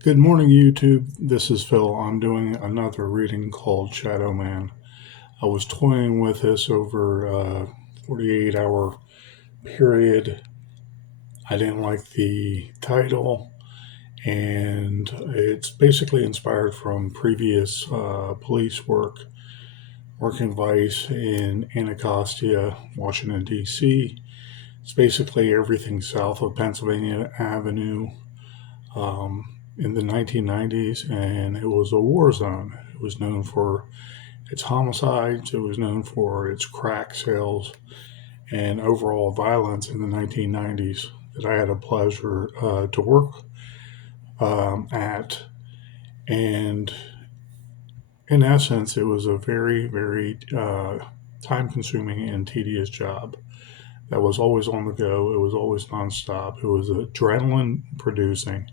Good morning, YouTube. This is Phil. I'm doing another reading called Shadow Man. I was toying with this over a 48-hour period. I didn't like the title, and it's basically inspired from previous police work, working Vice in Anacostia, Washington, D.C. It's basically everything south of Pennsylvania Avenue in the 1990s, and it was a war zone. It was known for its homicides, it was known for its crack sales, and overall violence in the 1990s that I had a pleasure to work at. And in essence, it was a very, very time consuming and tedious job that was always on the go. It was always nonstop. It was adrenaline producing.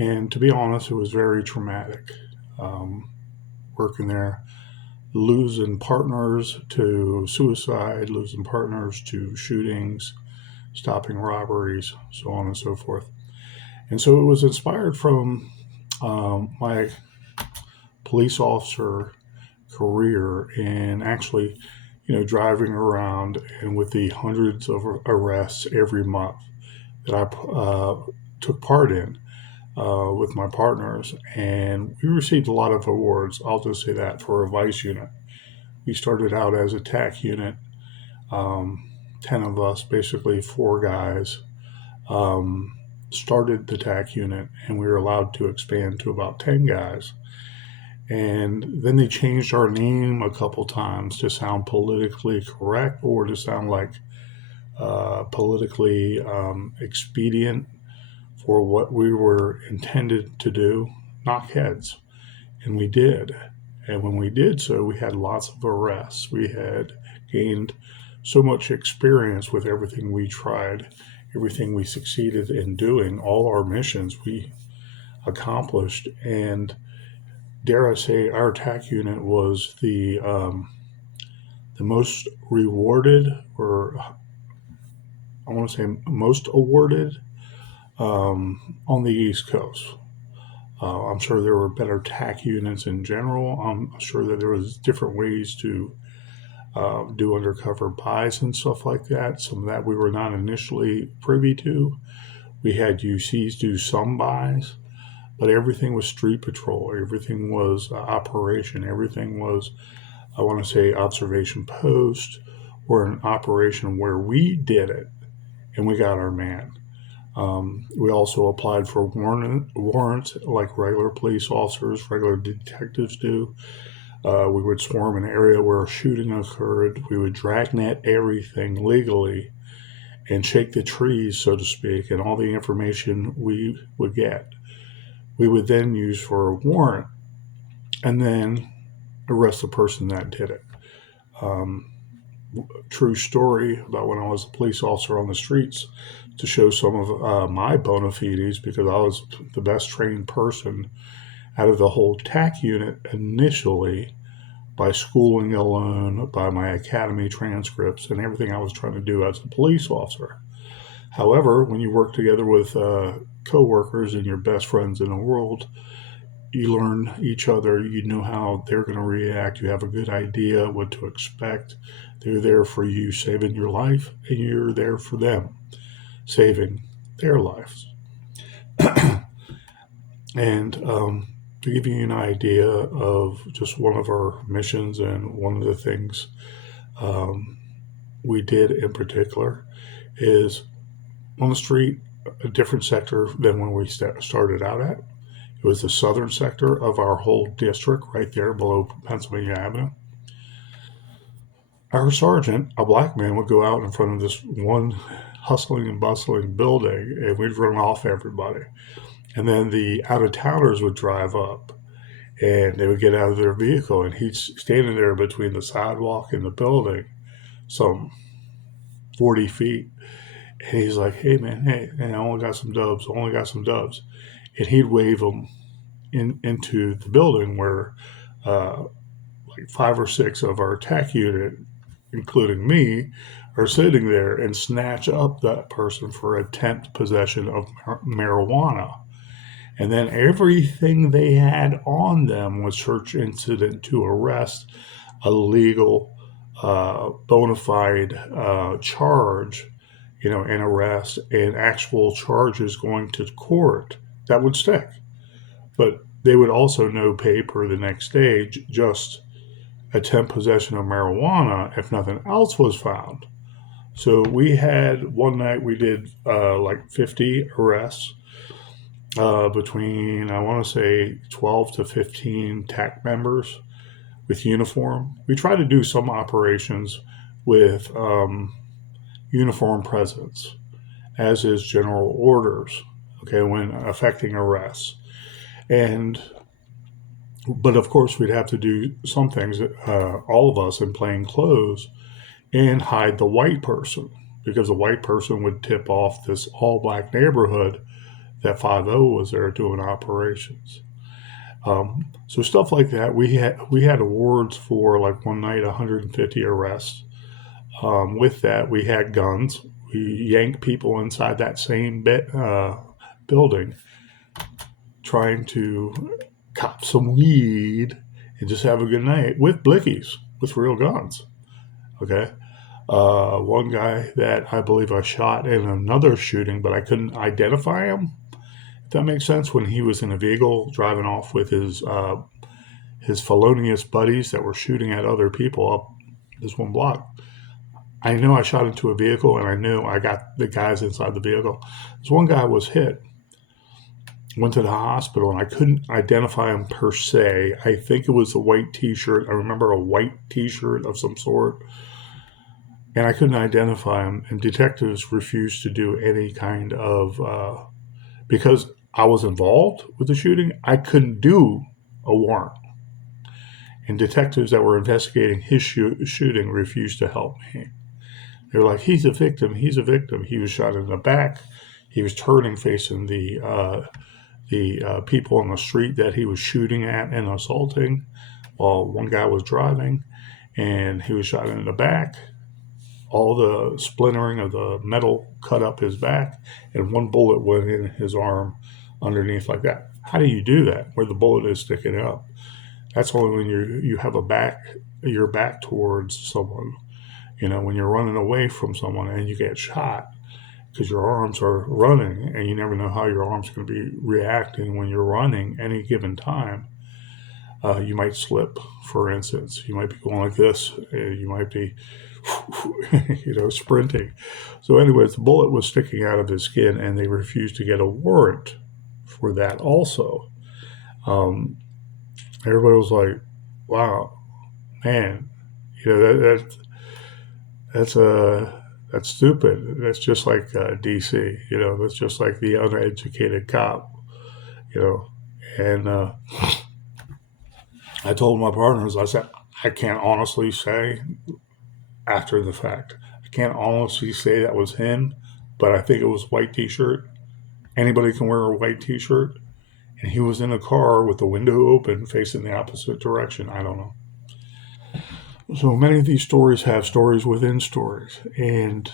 And to be honest, it was very traumatic working there, losing partners to suicide, losing partners to shootings, stopping robberies, so on and so forth. And so it was inspired from my police officer career and actually, driving around and with the hundreds of arrests every month that I took part in with my partners. And we received a lot of awards, I'll just say that, for a vice unit. We started out as a TAC unit, um, 10 of us, basically four guys, started the TAC unit, and we were allowed to expand to about 10 guys. And then they changed our name a couple times to sound politically correct or to sound like politically expedient for what we were intended to do, knock heads. And we did. And when we did so, we had lots of arrests. We had gained so much experience with everything we tried, everything we succeeded in doing, all our missions we accomplished. And dare I say, our attack unit was the most rewarded, or I want to say most awarded, on the East Coast. I'm sure there were better TAC units in general. I'm sure that there was different ways to do undercover buys and stuff like that. Some of that we were not initially privy to. We had UCs do some buys, but everything was street patrol. Everything was operation. Everything was, I want to say, observation post or an operation where we did it and we got our man. We also applied for warrants like regular police officers, regular detectives do. We would swarm an area where a shooting occurred. We would dragnet everything legally and shake the trees, so to speak, and all the information we would get. We would then use for a warrant and then arrest the person that did it. Um, True story about when I was a police officer on the streets to show some of my bona fides because I was the best trained person out of the whole TAC unit initially by schooling alone, by my academy transcripts, and everything I was trying to do as a police officer. However, when you work together with coworkers and your best friends in the world, you learn each other. You know how they're going to react. You have a good idea what to expect. They're there for you, saving your life, and you're there for them, saving their lives. And to give you an idea of just one of our missions and one of the things um, we did in particular is on the street, a different sector than when we started out at. It was the southern sector of our whole district, right there below Pennsylvania Avenue. Our sergeant, a black man, would go out in front of this one hustling and bustling building, and we'd run off everybody. And then the out of towners would drive up, and they would get out of their vehicle, and he's standing there between the sidewalk and the building, some 40 feet. And he's like, "Hey, man, hey, I only got some dubs, I only got some dubs." And he'd wave them into the building where uh, like five or six of our TAC unit, including me, are sitting there and snatch up that person for attempt possession of marijuana. And then everything they had on them was search incident to arrest, a legal, bona fide charge, an arrest and actual charges going to court that would stick. But they would also no paper the next day, just attempt possession of marijuana if nothing else was found. So we had one night we did like 50 arrests between, I want to say, 12 to 15 TAC members with uniform. We try to do some operations with uniform presence, as is general orders, okay, when affecting arrests. But of course, we'd have to do some things, all of us in plain clothes, and hide the white person, because the white person would tip off this all black neighborhood that 5-0 was there doing operations. So stuff like that. We had awards for, like, one night 150 arrests. With that, we had guns. We yanked people inside that same building, trying to cop some weed and just have a good night with blickies, with real guns. Okay. One guy that I believe I shot in another shooting, but I couldn't identify him. If that makes sense, when he was in a vehicle driving off with his felonious buddies that were shooting at other people up this one block. I know I shot into a vehicle, and I knew I got the guys inside the vehicle. This one guy was hit, went to the hospital, and I couldn't identify him per se. I think it was a white T-shirt. I remember a white T-shirt of some sort, and I couldn't identify him. And detectives refused to do any kind of because I was involved with the shooting. I couldn't do a warrant, and detectives that were investigating his shooting refused to help me. They were like, "He's a victim. He's a victim. He was shot in the back. He was turning facing the people on the street that he was shooting at and assaulting, while one guy was driving, and he was shot in the back. All the splintering of the metal cut up his back, and one bullet went in his arm underneath like that." How do you do that where the bullet is sticking up? That's only when you have your back towards someone. When you're running away from someone and you get shot, because your arms are running, and you never know how your arms are going to be reacting when you're running any given time. You might slip, for instance. You might be going like this. You might be, sprinting. So anyways, the bullet was sticking out of his skin, and they refused to get a warrant for that also. Everybody was like, wow, man, that's stupid. That's just like DC, that's just like the uneducated cop, and I told my partners, I said, I can't honestly say after the fact. I can't honestly say that was him, but I think it was white T-shirt. Anybody can wear a white T-shirt. And he was in a car with the window open facing the opposite direction. I don't know. So many of these stories have stories within stories. And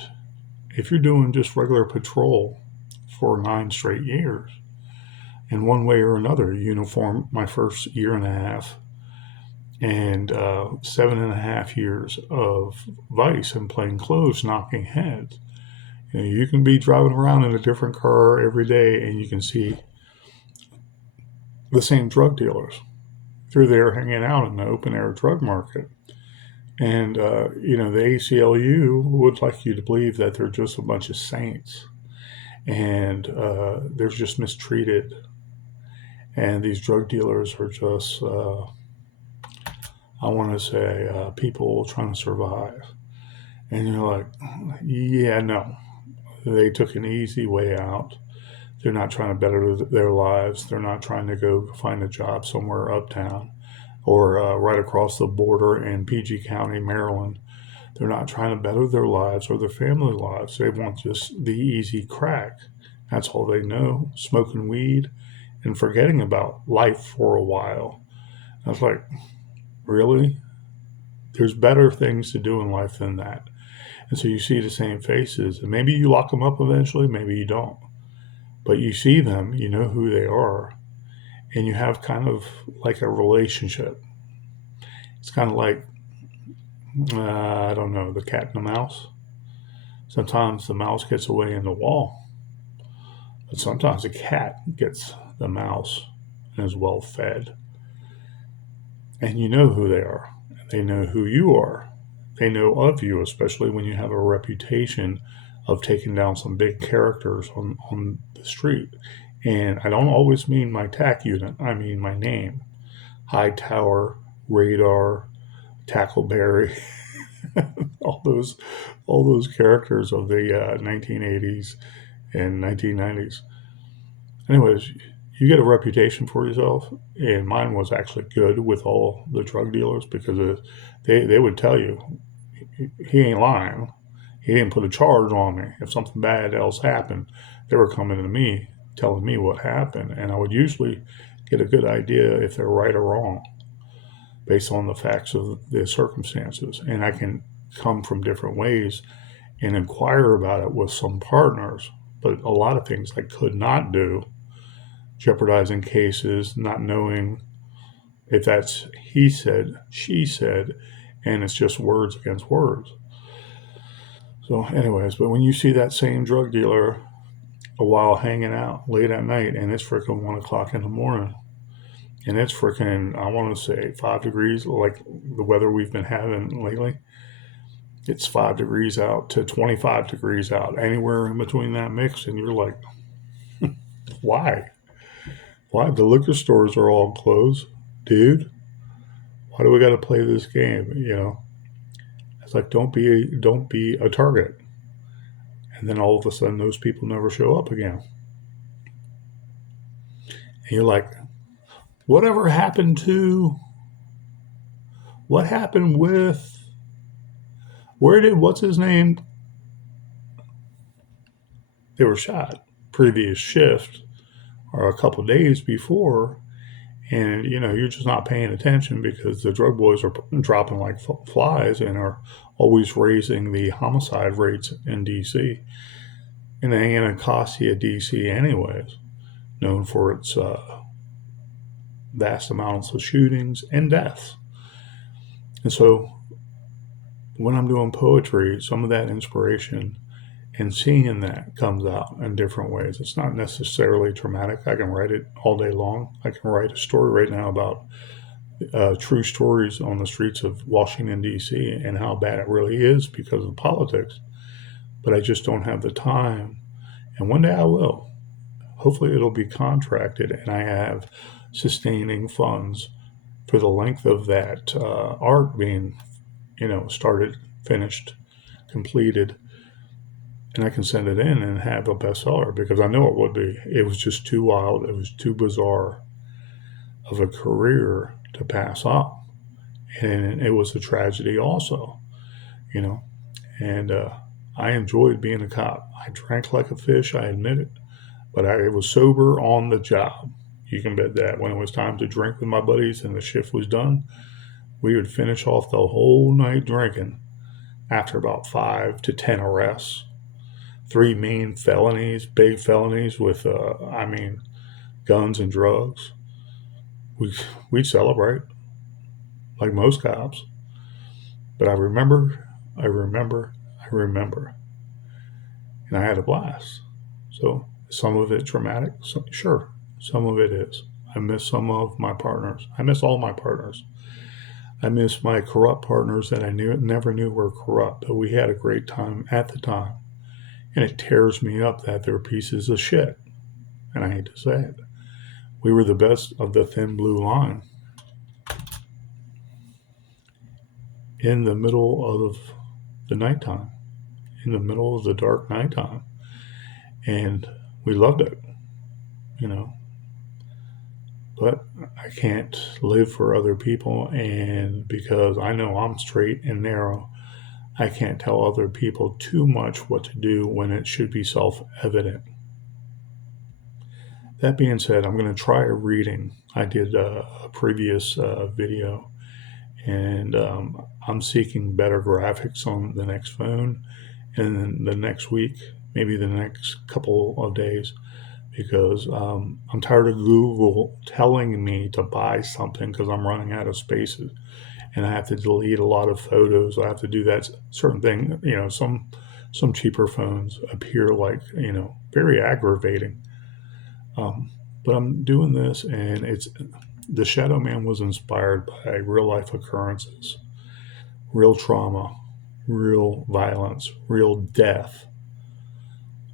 if you're doing just regular patrol for 9 straight years, in one way or another, uniform my first year and a half, and 7.5 years of vice in plain clothes, knocking heads. You can be driving around in a different car every day, and you can see the same drug dealers. They're there hanging out in the open air drug market. And, the ACLU would like you to believe that they're just a bunch of saints, and they're just mistreated. And these drug dealers are just, I want to say, people trying to survive. And you're like, yeah, no. They took an easy way out. They're not trying to better their lives. They're not trying to go find a job somewhere uptown or right across the border in PG County, Maryland. They're not trying to better their lives or their family lives. They want just the easy crack. That's all they know, smoking weed and forgetting about life for a while. I was like, really? There's better things to do in life than that. And so you see the same faces, and maybe you lock them up eventually, maybe you don't. But you see them, you know who they are, and you have kind of like a relationship. It's kind of like, I don't know, the cat and the mouse. Sometimes the mouse gets away in the wall, but sometimes the cat gets the mouse and is well fed. And you know who they are. They know who you are. They know of you, especially when you have a reputation of taking down some big characters on the street. And I don't always mean my tack unit, I mean my name. High Tower, Radar, Tackleberry, all those characters of the 1980s and 1990s. Anyways, you get a reputation for yourself, and mine was actually good with all the drug dealers because they would tell you he ain't lying. He didn't put a charge on me. If something bad else happened, they were coming to me telling me what happened, and I would usually get a good idea if they're right or wrong based on the facts of the circumstances. And I can come from different ways and inquire about it with some partners, but a lot of things I could not do, jeopardizing cases, not knowing if that's he said, she said, and it's just words against words. So, anyways, but when you see that same drug dealer a while hanging out late at night and it's freaking 1 o'clock in the morning and it's freaking, I want to say 5 degrees, like the weather we've been having lately, it's 5 degrees out to 25 degrees out, anywhere in between that mix. And you're like, why? Why? The liquor stores are all closed, dude. Why do we got to play this game? It's like, don't be a target. And then all of a sudden, those people never show up again. And you're like, whatever happened to? What happened with? Where did what's his name? They were shot previous shift or a couple of days before, and you're just not paying attention because the drug boys are dropping like flies and are always raising the homicide rates in DC. And they ain't gonna cost you DC anyways, known for its vast amounts of shootings and deaths. And so when I'm doing poetry, some of that inspiration and seeing that comes out in different ways. It's not necessarily dramatic. I can write it all day long. I can write a story right now about true stories on the streets of Washington, D.C. and how bad it really is because of politics. But I just don't have the time. And one day I will. Hopefully it'll be contracted and I have sustaining funds for the length of that art being, started, finished, completed, and I can send it in and have a bestseller because I know it would be. It was just too wild. It was too bizarre of a career to pass up. And it was a tragedy also, you know. And I enjoyed being a cop. I drank like a fish, I admit it. But I was sober on the job. You can bet that. When it was time to drink with my buddies and the shift was done, we would finish off the whole night drinking after about 5 to 10 arrests. 3 main felonies, big felonies with, guns and drugs. We'd celebrate like most cops. But I remember, and I had a blast. So some of it dramatic, sure, some of it is. I miss some of my partners. I miss all my partners. I miss my corrupt partners that I never knew were corrupt, but we had a great time at the time. And it tears me up that they're pieces of shit. And I hate to say it. We were the best of the thin blue line. In the middle of the nighttime. In the middle of the dark nighttime. And we loved it, But I can't live for other people, and because I know I'm straight and narrow, I can't tell other people too much what to do when it should be self-evident. That being said, I'm going to try a reading. I did a previous video, and I'm seeking better graphics on the next phone, and then the next week, maybe the next couple of days, because I'm tired of Google telling me to buy something because I'm running out of spaces and I have to delete a lot of photos. I have to do that certain thing. Some cheaper phones appear like very aggravating. Um, but I'm doing this, and it's the Shadow Man was inspired by real life occurrences, real trauma, real violence, real death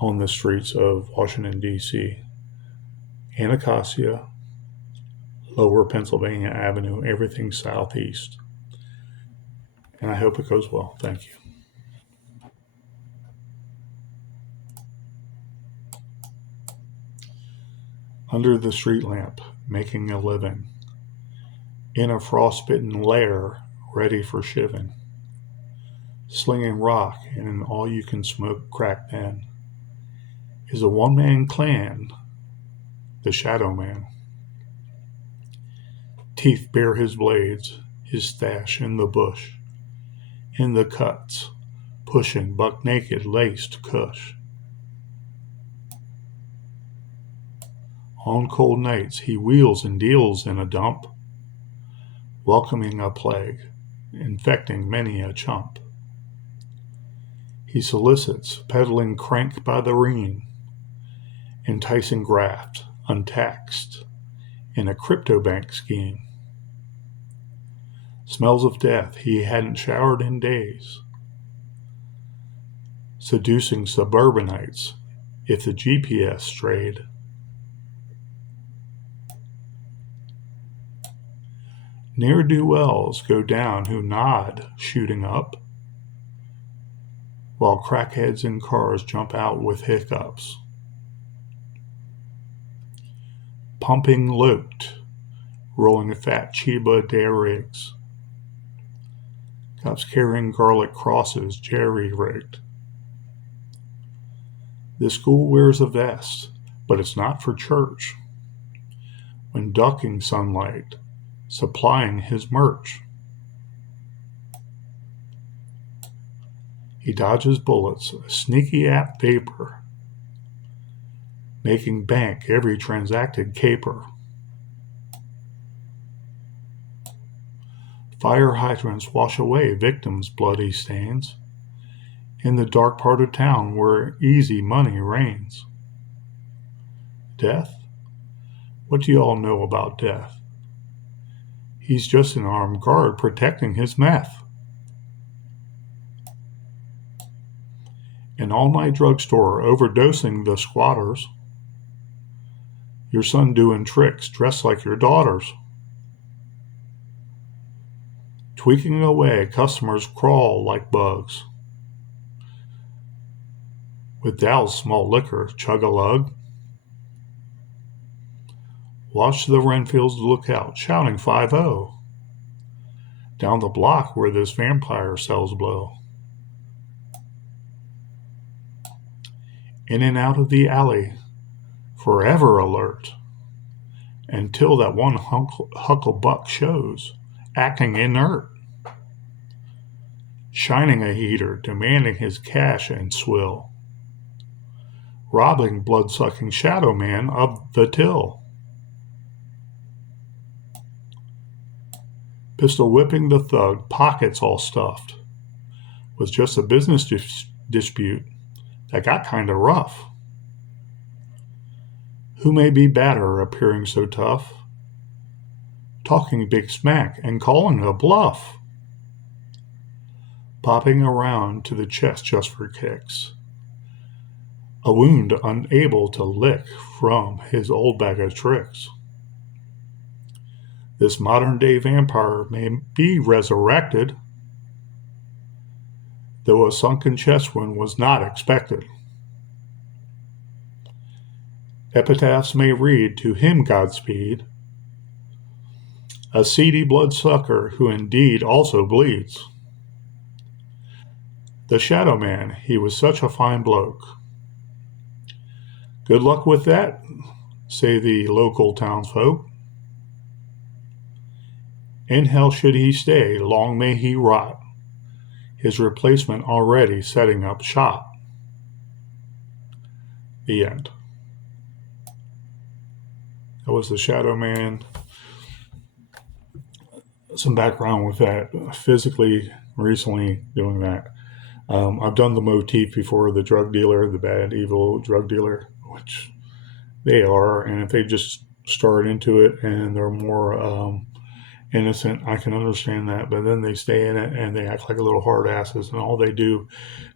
on the streets of Washington, D.C., Anacostia, Lower Pennsylvania Avenue, everything southeast. And I hope it goes well. Thank you. Under the street lamp, making a living. In a frost-bitten lair, ready for shiving. Slinging rock in an all-you-can-smoke crack den. Is a one-man clan, the Shadow Man. Teeth bare his blades, his stash in the bush, in the cuts, pushing buck-naked laced Kush. On cold nights he wheels and deals in a dump, welcoming a plague, infecting many a chump. He solicits, peddling crank by the ream, enticing graft, untaxed, in a crypto bank scheme. Smells of death he hadn't showered in days, seducing suburbanites if the GPS strayed. Ne'er-do-wells go down who nod, shooting up, while crackheads in cars jump out with hiccups. Pumping Loc-ed, rolling fat cheeba derigs. Cops carrying garlic crosses, jerry-rigged. The school wears a vest, but it's not for church. When ducking sunlight, supplying his merch. He dodges bullets, a sneaky app vapor, making bank every transacted caper. Fire hydrants wash away victims' bloody stains in the dark part of town where easy money reigns. Death? What do you all know about death? He's just an armed guard protecting his meth. An all-night drugstore overdosing the squatters. Your son doing tricks dressed like your daughters. Tweaking away, customers crawl like bugs. With Dow's small liquor, chug-a-lug. Watch the Renfields look out, shouting 5-0. Down the block where this vampire cells blow. In and out of the alley, forever alert. Until that one hucklebuck shows, acting inert. Shining a heater, demanding his cash and swill. Robbing blood-sucking Shadow Man of the till. Pistol whipping the thug, pockets all stuffed. Was just a business dispute that got kinda rough. Who may be badder appearing so tough? Talking big smack and calling a bluff. Popping around to the chest just for kicks. A wound unable to lick from his old bag of tricks. This modern-day vampire may be resurrected, though a sunken chest wound was not expected. Epitaphs may read, to him Godspeed, a seedy bloodsucker who indeed also bleeds. The Shadow Man, he was such a fine bloke. Good luck with that, say the local townsfolk. In hell should he stay, long may he rot, his replacement already setting up shop. The end. That was the Shadow Man. Some background with that. Physically, recently doing that. I've done the motif before, the drug dealer, the bad, evil drug dealer, which they are. And if they just start into it and they're more innocent, I can understand that. But then they stay in it and they act like a little hard asses, and all they do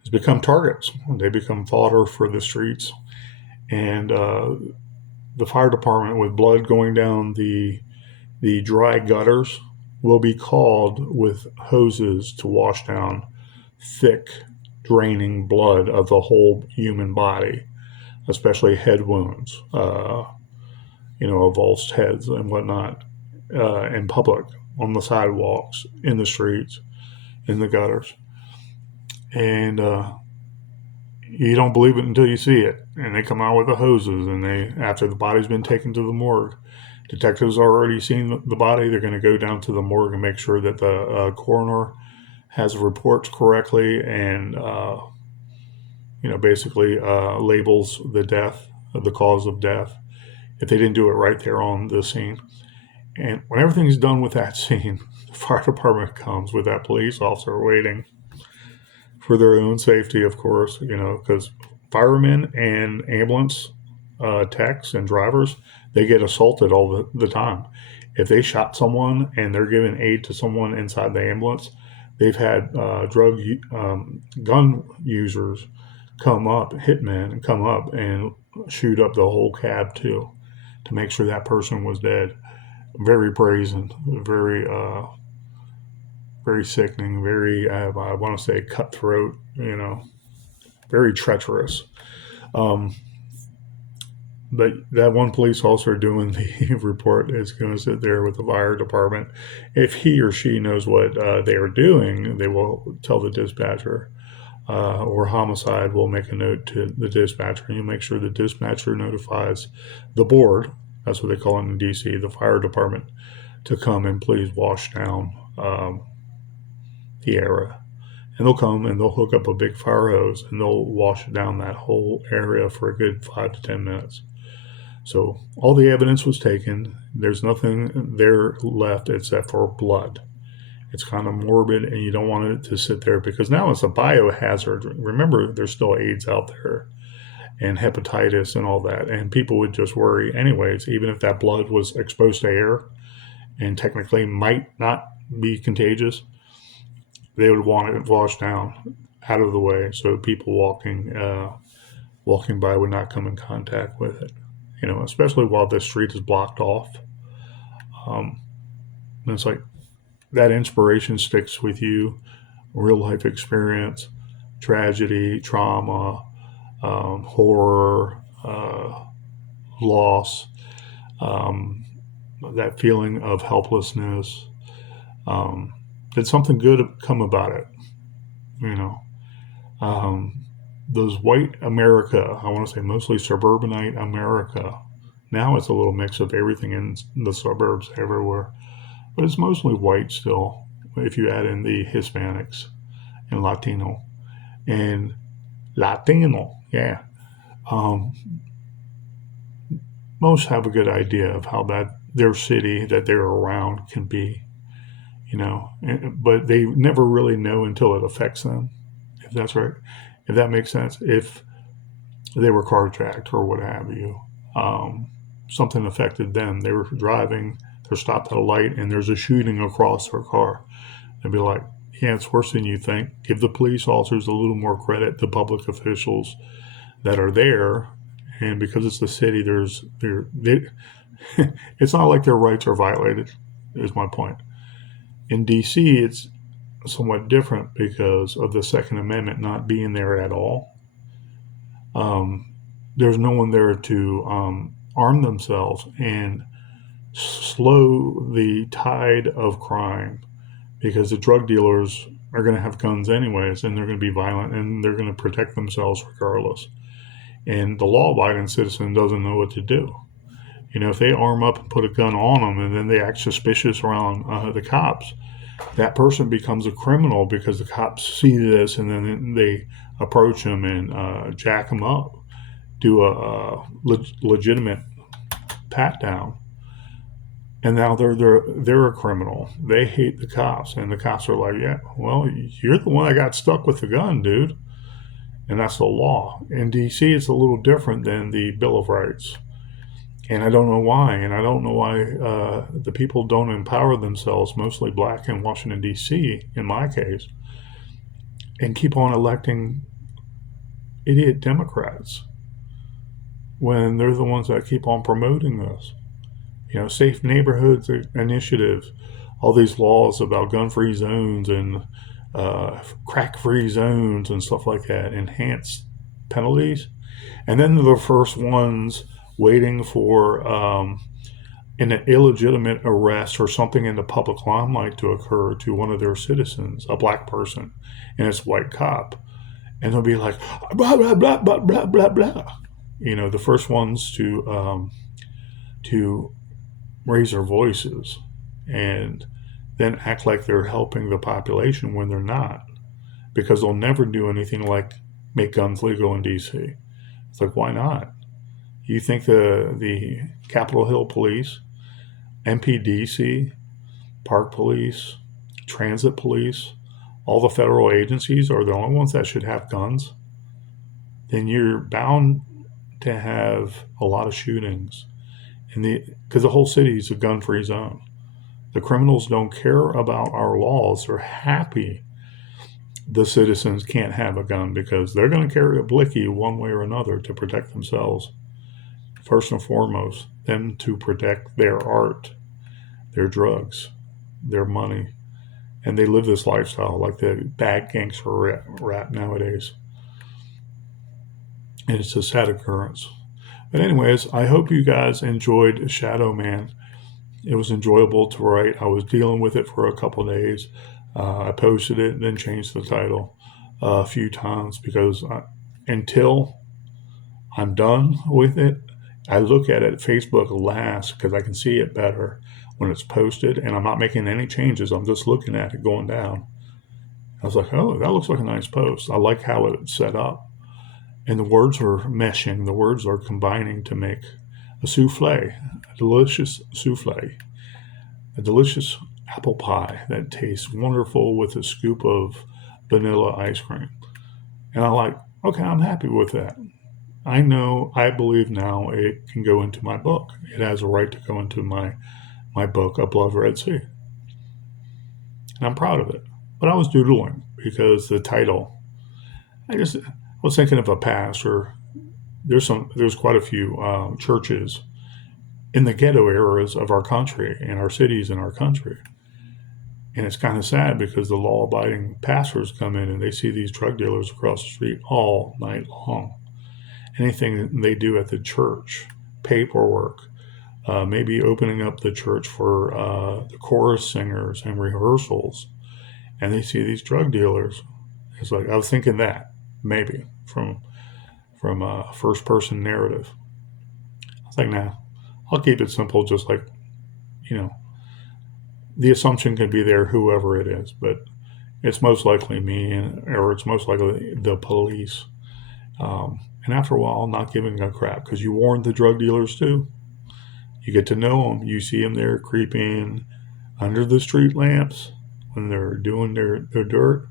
is become targets. They become fodder for the streets. And the fire department, with blood going down the dry gutters, will be called with hoses to wash down thick, draining blood of the whole human body, especially head wounds, avulsed heads and whatnot, in public, on the sidewalks, in the streets, in the gutters. And you don't believe it until you see it. And they come out with the hoses, and after the body's been taken to the morgue, detectives already seen the body. They're going to go down to the morgue and make sure that the coroner has reports correctly, and basically labels the death, the cause of death, if they didn't do it right there on the scene. And when everything's done with that scene, the fire department comes with that police officer waiting for their own safety, of course, because firemen and ambulance techs and drivers, they get assaulted all the time. If they shot someone and they're giving aid to someone inside the ambulance, they've had gun users come up, hitmen come up and shoot up the whole cab too, to make sure that person was dead. Very brazen, very very sickening, very I want to say cutthroat, very treacherous. But that one police officer doing the report is going to sit there with the fire department. If he or she knows what they are doing, they will tell the dispatcher, or homicide will make a note to the dispatcher. And you make sure the dispatcher notifies the board, that's what they call it in DC, the fire department, to come and please wash down the area. And they'll come and they'll hook up a big fire hose and they'll wash down that whole area for a good 5 to 10 minutes. So all the evidence was taken. There's nothing there left except for blood. It's kind of morbid, and you don't want it to sit there because now it's a biohazard. Remember, there's still AIDS out there and hepatitis and all that, and people would just worry anyways, even if that blood was exposed to air and technically might not be contagious. They would want it washed down, out of the way, so people walking by would not come in contact with it. Especially while the street is blocked off. And it's like that inspiration sticks with you, real life experience, tragedy, trauma, horror, loss, that feeling of helplessness. Did something good come about it? Those white America, I want to say mostly suburbanite America. Now it's a little mix of everything in the suburbs everywhere, but it's mostly white still, if you add in the Hispanics and Latino. Yeah. Most have a good idea of how bad their city that they're around can be, but they never really know until it affects them, if that's right. If that makes sense, if they were carjacked or what have you, something affected them. They were driving, they're stopped at a light, and there's a shooting across their car. They'd be like, yeah, it's worse than you think. Give the police officers a little more credit, the public officials that are there, and because it's the city, it's not like their rights are violated, is my point. In DC, it's somewhat different because of the Second Amendment not being there at all. There's no one there to arm themselves and slow the tide of crime, because the drug dealers are going to have guns anyways, and they're going to be violent, and they're going to protect themselves regardless. And the law-abiding citizen doesn't know what to do. If they arm up and put a gun on them and then they act suspicious around the cops, that person becomes a criminal because the cops see this and then they approach them and jack them up, do a legitimate pat down. And now they're a criminal. They hate the cops, and the cops are like, "Yeah, well, you're the one that got stuck with the gun, dude." And that's the law. In D.C., it's a little different than the Bill of Rights, and I don't know why. And I don't know why the people don't empower themselves, mostly black in Washington D.C. in my case, and keep on electing idiot Democrats when they're the ones that keep on promoting this. Safe neighborhoods initiatives, all these laws about gun-free zones and crack-free zones and stuff like that, enhanced penalties. And then they're the first ones waiting for an illegitimate arrest or something in the public limelight to occur to one of their citizens, a black person, and it's a white cop. And they'll be like, blah, blah, blah, blah, blah, blah, blah. The first ones to raise their voices and then act like they're helping the population when they're not, because they'll never do anything like make guns legal in DC. It's like, why not? You think the Capitol Hill Police, MPDC, Park Police, Transit Police, all the federal agencies are the only ones that should have guns? Then you're bound to have a lot of shootings. Because the whole city is a gun-free zone. The criminals don't care about our laws. They're happy the citizens can't have a gun because they're going to carry a blicky one way or another to protect themselves. First and foremost, them to protect their art, their drugs, their money. And they live this lifestyle like the bad gangster rap nowadays. And it's a sad occurrence. But anyways, I hope you guys enjoyed Shadow Man. It was enjoyable to write. I was dealing with it for a couple of days. I posted it and then changed the title a few times because until I'm done with it, I look at it Facebook last because I can see it better when it's posted, and I'm not making any changes. I'm just looking at it going down. I was like, oh, that looks like a nice post. I like how it's set up. And the words are meshing. The words are combining to make a souffle, a delicious souffle, a delicious apple pie that tastes wonderful with a scoop of vanilla ice cream. And I'm like, okay, I'm happy with that. I believe now it can go into my book. It has a right to go into my book, A Blood Red Sea. And I'm proud of it. But I was doodling because the title, I was thinking of a pastor. There's quite a few churches in the ghetto areas of our country, in our cities in our country. And it's kind of sad because the law-abiding pastors come in and they see these drug dealers across the street all night long. Anything they do at the church, paperwork, maybe opening up the church for the chorus singers and rehearsals, and they see these drug dealers. It's like, I was thinking that, maybe, from a first-person narrative. I was like, nah, I'll keep it simple, just like, the assumption can be there, whoever it is, but it's most likely me, or it's most likely the police. And after a while, not giving a crap, because you warned the drug dealers too. You get to know them. You see them there creeping under the street lamps when they're doing their dirt,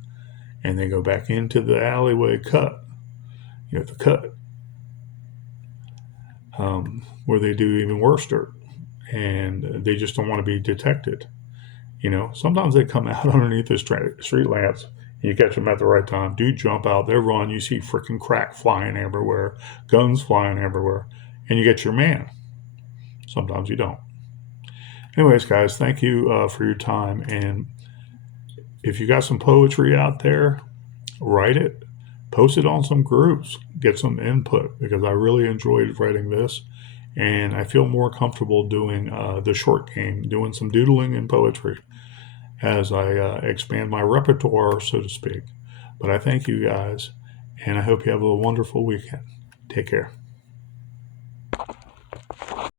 and they go back into the alleyway cut, the cut, where they do even worse dirt, and they just don't want to be detected. Sometimes they come out underneath the street lamps, and you catch them at the right time. Do jump out, they run, you see freaking crack flying everywhere, guns flying everywhere, and you get your man. Sometimes you don't. Anyways, guys, thank you for your time, and if you got some poetry out there, write it, post it on some groups, get some input, because I really enjoyed writing this, and I feel more comfortable doing the short game, doing some doodling and poetry as I expand my repertoire, so to speak. But I thank you guys, and I hope you have a wonderful weekend. Take care.